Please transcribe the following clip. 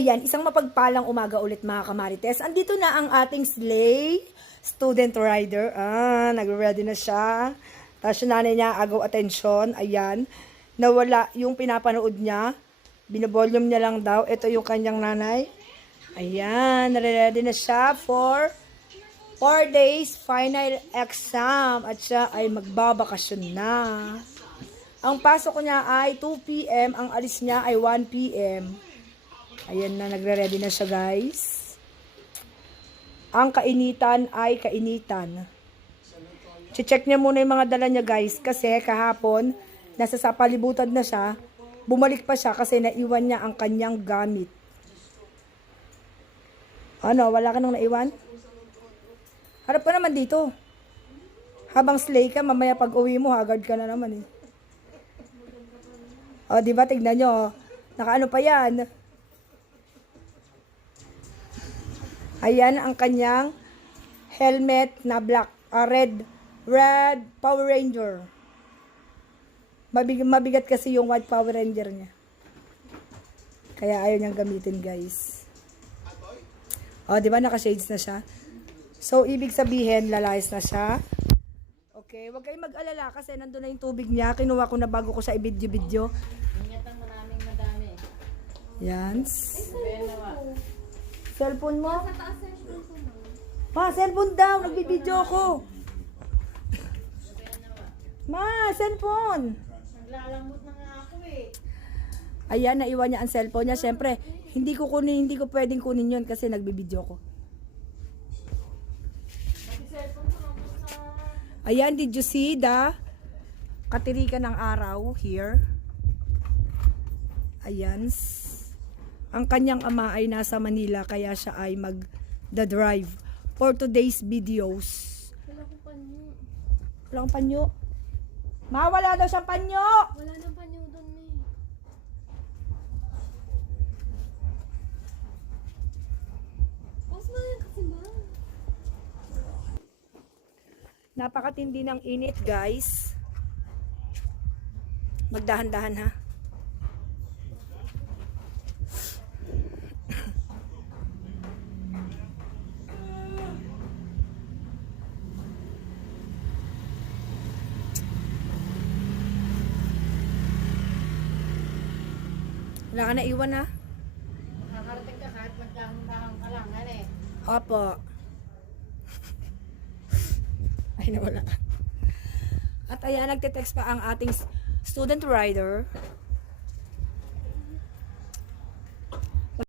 Ayan, isang mapagpalang umaga ulit mga kamarites. Andito na ang ating Slay student rider. Nag-ready na siya. Tapos yung nanay niya agaw atensyon. Ayan, nawala yung pinapanood niya. Binovolume niya lang daw. Ito yung kanyang nanay. Ayan, nare-ready na siya for 4 days final exam. At siya ay magbabakasyon na. Ang pasok niya ay 2 p.m. Ang alis niya ay 1 p.m. Ayan na, nagre-ready na siya, guys. Ang kainitan ay kainitan. Check niya muna yung mga dala niya, guys. Kasi kahapon, nasa sa palibutan na siya. Bumalik pa siya kasi naiwan niya ang kanyang gamit. Ano, wala ka nang naiwan? Harap ka naman dito. Habang slay ka, mamaya pag uwi mo, haggard ka na naman eh. O, diba? Tignan nyo. Nakaano pa yan? Ayan ang kanyang helmet na black, red Power Ranger. Mabigat kasi yung white Power Ranger niya. Kaya ayaw niyang gamitin, guys. O, di ba naka-shades na siya? So, ibig sabihin, lalayas na siya. Okay, huwag kayong mag-alala kasi nandun na yung tubig niya. Kinuha ko na bago ko siya i-video-video. Ingatan maraming madami. Yan. Cellphone mo? Ma, cellphone daw. Nagbibideo ako. Ma, cellphone. Naglalamot na nga ako eh. Ayan, naiwan niya ang cellphone niya. Siyempre, hindi ko pwedeng kunin yun kasi nagbibideo ko. Ayan, did you see the katirikan ng araw here? Ayan. Ang kanyang ama ay nasa Manila kaya siya ay mag-drive for today's videos. Wala akong panyo. Wala akong panyo. Mawala daw siyang panyo! Wala nang panyo doon eh. Mas na yan kasi ba? Napakatindi ng init, guys. Magdahan-dahan ha. Wala ka na iwan ha? Nakakarating ka kahit magdahan-dahan ka lang. Ano eh. Opo. Ay, nawala ka. At ayan, nagte-text pa ang ating student rider.